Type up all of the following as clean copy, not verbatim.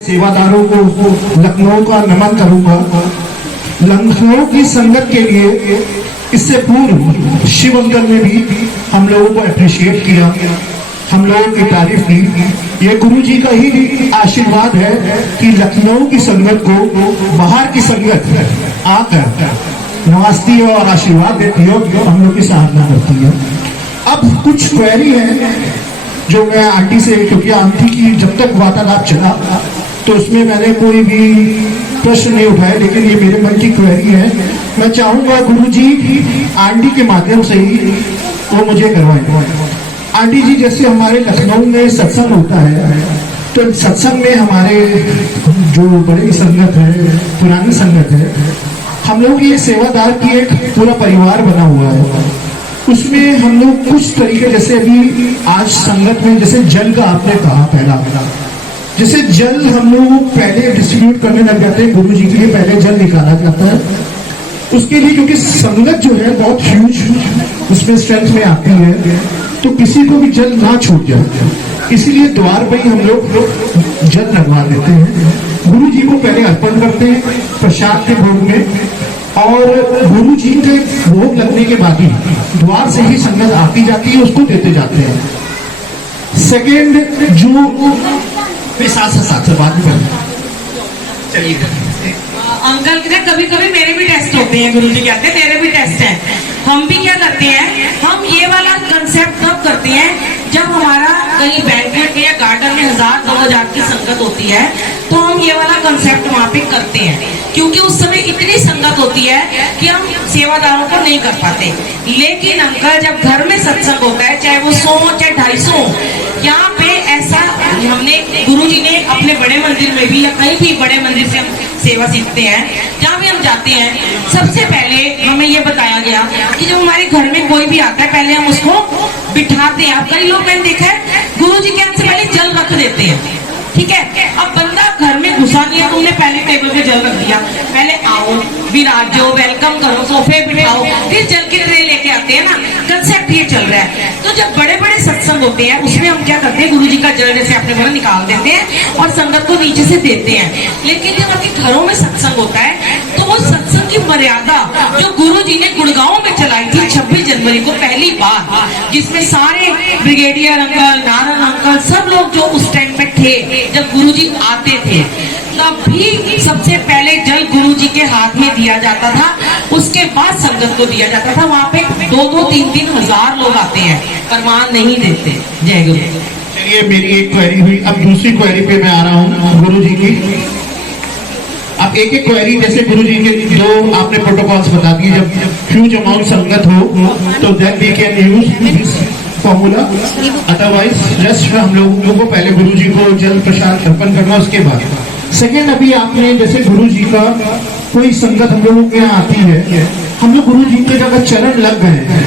सेवादारों को लखनऊ का नमन करूंगा। लखनऊ की संगत के लिए इससे पूर्व शिव अंकल ने भी हम लोगों को अप्रिशिएट किया, हम लोगों की तारीफ की। ये गुरु जी का ही आशीर्वाद है कि लखनऊ की संगत को बाहर की संगत आकर नवाजती है और आशीर्वाद देती है, हम लोग की सराहना करती है। अब कुछ क्वेरी है जो मैं आंटी से, क्योंकि आंटी की जब तक वार्तालाप चला तो उसमें मैंने कोई भी प्रश्न नहीं उठाया, लेकिन ये मेरे मन की क्वेरी है। मैं चाहूंगा गुरुजी आंटी के माध्यम से ही वो मुझे करवाएं। आंटी जी, जैसे हमारे लखनऊ में सत्संग होता है तो सत्संग में हमारे जो बड़ी संगत है, पुरानी संगत है, हम लोग ये सेवादार की एक पूरा परिवार बना हुआ है। उसमें हम लोग कुछ तरीके, जैसे अभी आज संगत में जैसे जल का आपने कहा पहला, जैसे जल हम लोग पहले डिस्ट्रीब्यूट करने लग जाते हैं, गुरु जी के लिए पहले जल निकाला जाता है। उसके लिए क्योंकि संगत जो है बहुत ह्यूज उसमें स्ट्रेंथ में आती है, तो किसी को भी जल ना छूट जाए, इसीलिए द्वार पर ही हम लोग जल लगवा देते हैं। गुरु जी को पहले अर्पण करते हैं प्रसाद के भोग में, और गुरु जी के भोग लगने के बाद ही द्वार से ही संगत आती जाती है, उसको देते जाते हैं। सेकेंड जो साथ बात चलिए अंकल कहते कभी कभी मेरे भी टेस्ट होते हैं, गुरुजी कहते हैं मेरे भी टेस्ट हैं। हम भी क्या करते हैं, हम ये वाला कंसेप्ट तब करते हैं जब हमारा कहीं बैंक्वेट में या गार्डन में 1000-2000 की संगत होती है, तो हम ये वाला कंसेप्ट वहाँ पे करते हैं, क्योंकि उस समय इतनी संगत होती है कि हम सेवादारों को नहीं कर पाते। लेकिन अंकल जब घर में सत्संग होता है, चाहे वो 100 चाहे 250, यहाँ पे ऐसा हमने गुरुजी ने अपने बड़े मंदिर में भी या कहीं भी बड़े मंदिर से हम सेवा सीखते हैं, जहाँ भी हम जाते हैं, सबसे पहले हमें ये बताया गया कि जब हमारे घर में कोई भी आता है पहले हम उसको बिठाते हैं। अब कई लोग मैंने देखा है गुरुजी के हाथ से पहले जल रख देते हैं, ठीक है। अब बंदा घर में घुसा नहीं है तो उन्हें पहले टेबल पे जल रख दिया, पहले आओ विराजो वेलकम करो सोफे बिठाओ, फिर जल की ट्रे लेके आते हैं ना, कंसेप्ट ये चल रहा है। तो जब बड़े बड़े सत्संग होते हैं उसमें हम क्या करते हैं, गुरुजी का जल जैसे आपने बोला निकाल देते हैं और संगत को नीचे से देते हैं। लेकिन जब आपके घरों में सत्संग होता है तो वो सत्संग की मर्यादा जो गुरुजी ने गुड़गांव में चलाई थी 26 जनवरी को पहली बार, जिसमें सारे ब्रिगेडियर अंकल, नारायण अंकल, सब लोग जो उस टाइम पे थे जब गुरुजी आते थे, तब भी सबसे पहले जल गुरुजी के हाथ में दिया जाता था, उसके बाद संगत को दिया जाता था। वहाँ पे 2-3 हजार लोग आते हैं, परमान नहीं देते। जय गुरु। चलिए, मेरी एक क्वेरी हुई, अब दूसरी क्वेरी पे मैं आ रहा हूँ गुरु जी की। अब एक एक क्वेरी, जैसे गुरु जी के जो आपने प्रोटोकॉल्स बता दिए, जब ह्यूज अमाउंट संगत हो तो then we can use this formula, otherwise just हम लोगों को पहले गुरु जी को जल प्रसाद अर्पण करना, उसके बाद सेकेंड। अभी आपने जैसे गुरु जी का कोई संगत हम लोगों के यहाँ आती है, हम लोग गुरु जी के अगर चरण लग गए हैं,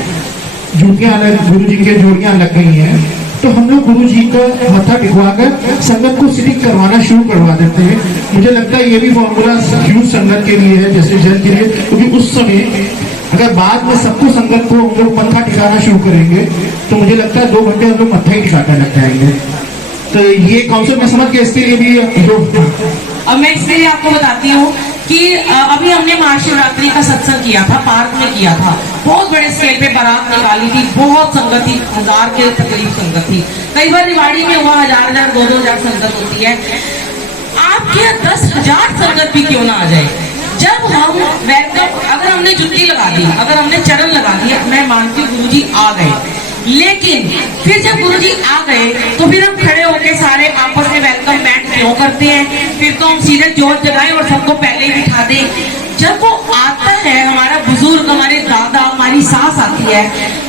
जूतियां गुरु जी के जोड़ियां लग गई हैं, तो हम लोग गुरु जी का मत्था टिकवाकर संगत को सिटिंग करवाना शुरू करवा देते हैं। मुझे लगता है ये भी फॉर्मूला ह्यूज संगत के लिए है, जैसे जल के लिए, क्योंकि उस समय अगर बाद में सबको संगत को हम लोग मत्था टिकाना शुरू करेंगे तो मुझे लगता है 2 घंटे हम लोग मत्था ही टिकाने लग जाएंगे। तो ये कॉन्सेप्ट मैं समझ के इसके लिए भी अब मैं इसके लिए आपको बताती हूँ कि अभी हमने महाशिवरात्रि का सत्संग किया था, पार्क में किया था, बहुत बड़े स्केल पे बारात निकाली थी, बहुत संगत थी, 1000 के तकरीब संगत थी। कई बार रिवाड़ी में हुआ 1000 2-2000 संगत होती है। आपके 10,000 संगत भी क्यों ना आ जाए, जब हम वेलकम, अगर हमने जुत्ती लगा दी, अगर हमने चरण लगा दिया, मैं मानती हूँ गुरुजी आ गए। लेकिन फिर जब गुरुजी आ गए तो फिर हम खड़े होके सारे आपस में वेलकम बैक क्यों करते हैं, फिर तो हम सीधे जोत जगाएं और सबको पहले ही बिठा दें। जब वो आता है, हमारा बुजुर्ग, हमारे दादा, हमारी सास आती है,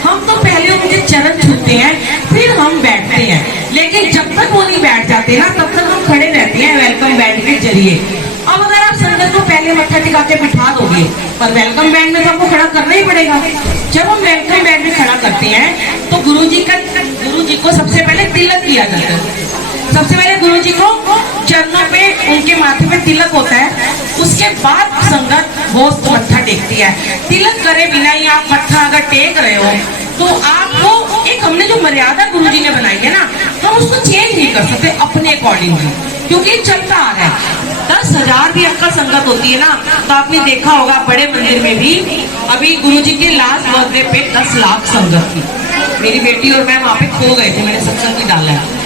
हम तो पहले उनके चरण छूते हैं, फिर हम बैठते हैं। लेकिन जब तक वो नहीं बैठ जाते ना, तब तक हम खड़े रहते हैं वेलकम बैंड के जरिए। अब अगर आप संगत को पहले मत्था टिका के बिठा दोगे, पर वेलकम बैंड में तो आपको खड़ा करना ही पड़ेगा। जब हम वेलकम बैंड में खड़ा करते हैं तो गुरु जी को सबसे पहले तिलक किया जाता है। सबसे पहले गुरु जी को चरणों पे, उनके माथे पे तिलक होता है, उसके बाद संगत वो मत्था टेकती है। तिलक करे बिना ही आप मत्था अगर टेक रहे हो तो आपको एक, हमने जो मर्यादा गुरुजी ने बनाई है ना, हम उसको चेंज नहीं कर सकते अपने अकॉर्डिंगली। क्योंकि चलता आ रहा है। 10,000 भी अक्कल संगत होती है ना, तो आपने देखा होगा बड़े मंदिर में भी अभी गुरुजी के लास्ट बर्थडे पे 10 लाख संगत थी। मेरी बेटी और मैं वहां पे खो गए थे, मैंने सत्संग भी डाला है।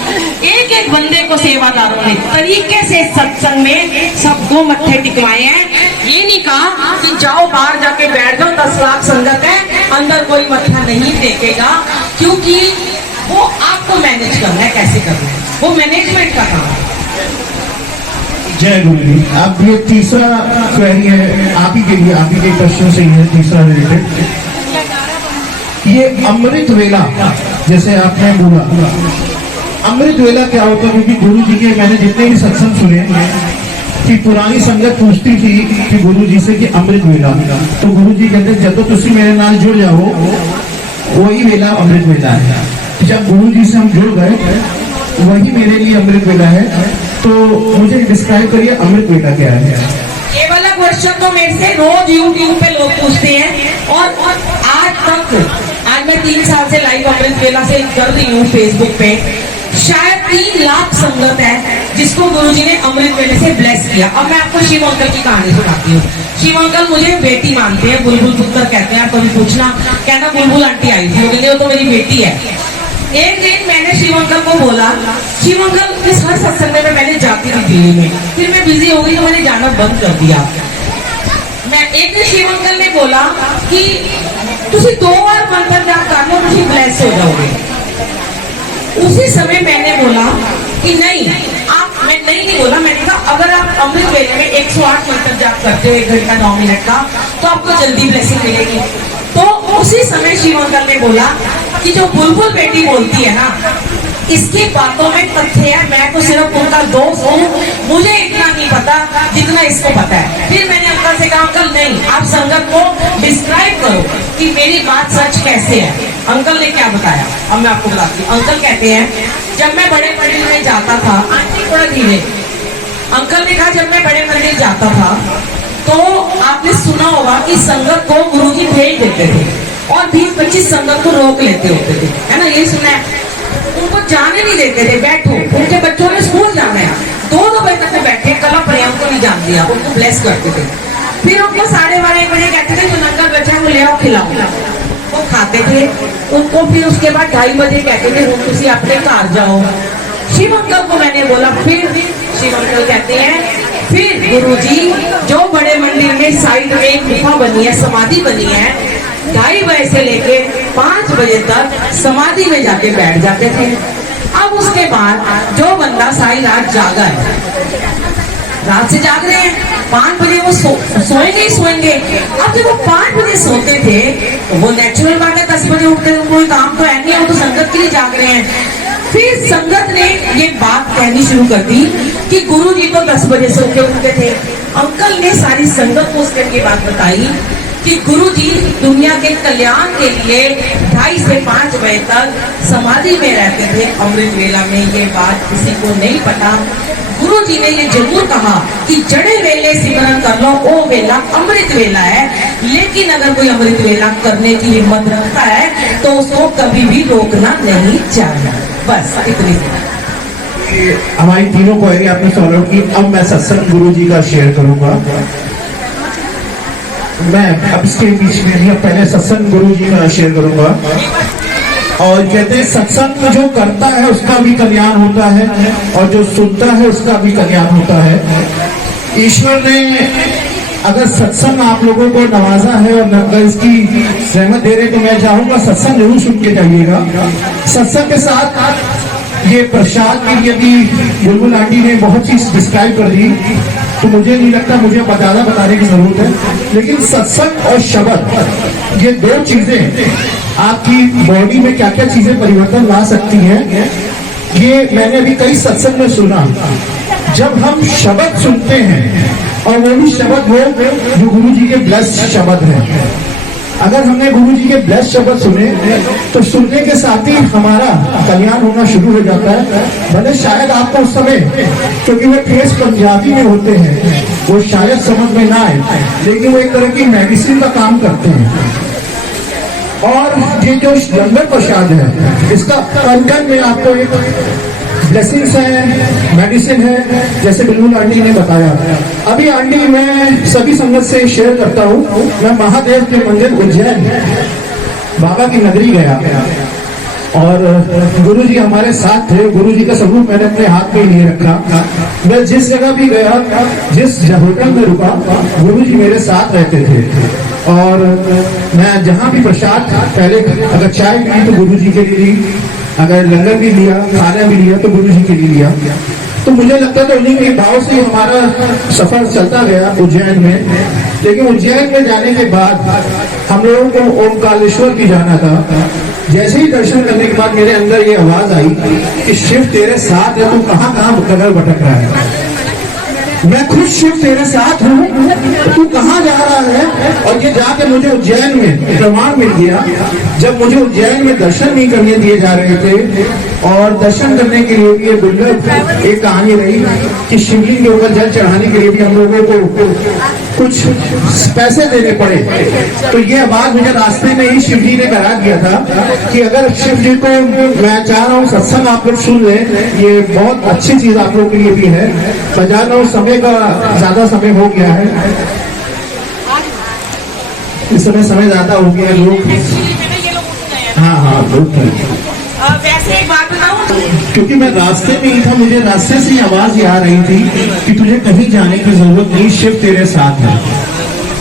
एक एक बंदे को सेवादारों ने तरीके से सत्संग में सबको मत्थे टिकवाए हैं। ये नहीं कहा कि जाओ बाहर जाके बैठ जाओ, 10 लाख संगत है, अंदर कोई मत्था नहीं टेकेगा, क्योंकि वो आपको मैनेज करना है, कैसे करना है, वो मैनेजमेंट का काम है। जय गुरु जी। अब ये तीसरा क्वेरी है आप ही के लिए, आप ही के क्वेश्चन से ही है तीसरा रिलेटेड। ये अमृत वेला जैसे आपने बोला, अमृत वेला क्या होता है? क्योंकि गुरु जी के मैंने जितने भी सत्संग सुने कि पुरानी संगत पूछती थी कि गुरु जी से कि अमृत वेला, तो गुरु जी कहते जब तुम मेरे नाल जुड़ जाओ वही वेला अमृत वेला है। जब गुरु जी से हम जुड़ गए वही मेरे लिए अमृत वेला है। तो मुझे डिस्क्राइब करिए अमृत वेला क्या है? ये वाला क्वेश्चन तो मेरे से रोज यूट्यूब पे लोग पूछते हैं, और आज मैं 3 साल से लाइव अमृत वेला से कर रही हूँ फेसबुक पे। शायद 3 लाख संगत है जिसको गुरुजी ने अमृत वेले से ब्लेस किया। अब मैं आपको शिव अंकल की कहानी सुनाती हूँ। शिव अंकल मुझे बेटी मानते हैं, बुलबुल पुत्र कहते हैं। कभी पूछना कहना बुलबुल आंटी आई थी, वो तो मेरी बेटी है। एक दिन मैंने शिव अंकल को बोला, शिव अंकल इस हर सत्संग में मैंने जाती थी दिल्ली में, फिर मैं बिजी हो गई तो मैंने जाना बंद कर दिया। मैं एक दिन शिव अंकल ने बोला कि तुसी 2 बार मंत्र जाप कर लो, तुसी ब्लेस हो जाओगे। उसी समय मैंने बोला कि नहीं, आप मैं नहीं बोला, मैंने कहा अगर आप अमृत वेले में 108 मंत्र जाप करते हो 1 घंटा 9 मिनट का, तो आपको जल्दी ब्लेसिंग मिलेगी। तो उसी समय शिव अंकल ने बोला कि जो बुलबुल बेटी बोलती है ना, इसकी बातों में तथ्य है, मैं तो सिर्फ उनका दोस्त हूँ, मुझे इतना नहीं पता जितना इसको पता है। फिर मैंने अंकल से कहा अंकल नहीं, आप संगत को डिस्क्राइब करो कि मेरी बात सच कैसे है। अंकल ने क्या बताया, अब मैं आपको बताती हूँ। अंकल कहते हैं जब मैं बड़े मंदिर में जाता था, आंटी थोड़ा धीरे, अंकल ने कहा जब मैं बड़े मंदिर जाता था तो आपने सुना होगा कि संगत को गुरुजी भेज देते थे और 20-25 संगत को रोक लेते होते थे, है ना, ये सुना है। उनको जाने नहीं देते थे, बैठो, उनके बच्चों ने स्कूल जाना है, 2-2 बजे तक बैठे, कला प्रियम को नहीं जान दिया, उनको ब्लेस करते थे। फिर उनको 12:30 बजे कहते थे जो नंगा बच्चा वो ले आओ खिलाओ, वो खाते थे। उनको फिर उसके बाद 2:30 बजे कहते थे वो किसी अपने घर जाओ। शिव अंकल को मैंने बोला, फिर शिव अंकल कहते हैं फिर गुरुजी जो बड़े मंदिर में साइड में एक गुफा बनी है, समाधि बनी है, 2:30 बजे से लेके 5 बजे तक समाधि में जाके बैठ जाते थे। अब उसके बाद जो बंदा सारी रात जागा है, रात से जाग रहे हैं, 5 बजे वो सोएंगे ही सोएंगे। अब जब वो 5 बजे सोते थे तो वो नेचुरल बात है, 10 बजे उठते कोई काम तो है नहीं, वो तो संगत के लिए जाग रहे हैं। फिर संगत ने ये बात कहनी शुरू कर दी कि गुरुजी तो 10 बजे सो के उठते थे। अंकल ने सारी संगत को उस दिन की बात बताई कि गुरुजी दुनिया के कल्याण के लिए 2:30 से 5 बजे तक समाधि में रहते थे अमृत वेला में। ये बात किसी को नहीं पता। गुरुजी ने ये जरूर कहा कि जड़े वेले सिमरन कर लो, वो वेला अमृत वेला है, लेकिन अगर कोई अमृत वेला करने की हिम्मत रखता है तो उसको कभी भी रोकना नहीं चाहिए। बस इतनी हमारी तीनों क्वेरी आपने सॉल्व की। अब मैं सत्संग गुरु जी का शेयर करूंगा। मैं अब इसके बीच में नहीं, पहले सत्संग गुरु जी का शेयर करूंगा। और कहते हैं सत्संग जो करता है उसका भी कल्याण होता है और जो सुनता है उसका भी कल्याण होता है। ईश्वर ने अगर सत्संग आप लोगों को नवाजा है और अगर इसकी सहमत दे रहे तो मैं चाहूंगा सत्संग जरूर सुन के जाइएगा। सत्संग के साथ ये प्रसाद की यदि बुलबुल आंटी ने बहुत चीज डिस्क्राइब कर दी तो मुझे नहीं लगता मुझे ज्यादा बताने की जरूरत है। लेकिन सत्संग और शब्द ये 2 चीजें आपकी बॉडी में क्या क्या चीजें परिवर्तन ला सकती हैं, ये मैंने भी कई सत्संग में सुना। जब हम शब्द सुनते हैं और वो भी शब्द वो जो गुरु जी के ब्लेस शब्द हैं, अगर हमने गुरु जी के ब्लेस शब्द सुने तो सुनने के साथ ही हमारा कल्याण होना शुरू हो जाता है। भले शायद आपको उस समय क्योंकि वो ठेस पंजाबी में होते हैं वो शायद समझ में ना आए, लेकिन वो एक तरह की मेडिसिन का काम करते हैं। और ये जो लंगर प्रसाद है इसका कन में आपको एक ब्लेसिंग्स है, मेडिसिन है, जैसे बिल्कुल आंटी ने बताया। अभी आंटी मैं सभी संगत से शेयर करता हूँ, मैं महादेव के मंदिर उज्जैन बाबा की नगरी गया और गुरु जी हमारे साथ थे। गुरु जी का सबूत मैंने अपने हाथ में लिए रखा। मैं जिस जगह भी गया, जिस होटल में रुका, गुरु जी मेरे साथ रहते थे और मैं जहां भी प्रसाद पहले अगर चाय पी तो गुरु जी के लिए ली, अगर लंगर भी लिया, खाना भी लिया तो गुरु जी के लिए लिया। तो मुझे लगता था उन्हीं के भाव से हमारा सफर चलता गया उज्जैन में। लेकिन उज्जैन में जाने के बाद हम लोगों को ओमकारेश्वर भी जाना था। जैसे ही दर्शन करने के बाद मेरे अंदर ये आवाज आई कि शिव तेरे साथ है, तू कहाँ कहाँ कदर भटक रहा है। मैं खुद शिव तेरे साथ हूँ, तू कहाँ जा रहा है। और ये जाके मुझे उज्जैन में प्रमाण मिल गया। जब मुझे उज्जैन में दर्शन नहीं करने दिए जा रहे थे और दर्शन करने के लिए भी ये दुर्लभ एक कहानी रही कि शिवलिंग के ऊपर जल चढ़ाने के लिए भी हम लोगों को कुछ पैसे देने पड़े। तो ये आवाज मुझे रास्ते में ही शिव जी ने करा दिया था कि अगर शिव जी को, मैं चाह रहा हूँ सत्संग आप लोग सुन लें, ये बहुत अच्छी चीज आप लोगों के लिए भी है। मैं जान रहा हूँ समय का ज्यादा समय हो गया है, इस समय ज्यादा हो गया है। लोग हाँ वैसे एक बात बताऊं, क्योंकि मैं रास्ते में ही था, मुझे रास्ते से ही आवाज आ रही थी कि तुझे कहीं जाने की जरूरत नहीं, शिव तेरे साथ है।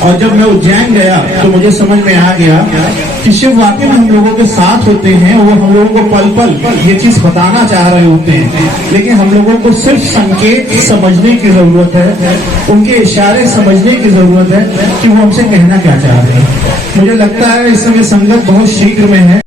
और जब मैं उज्जैन गया तो मुझे समझ में आ गया कि शिव वाकई में हम लोगों के साथ होते हैं। वो हम लोगों को पल पल ये चीज बताना चाह रहे होते हैं, लेकिन हम लोगों को सिर्फ संकेत समझने की जरूरत है, उनके इशारे समझने की जरूरत है कि वो हमसे कहना क्या चाह रहे हैं। मुझे लगता है इस समय संगत बहुत शीघ्र में है।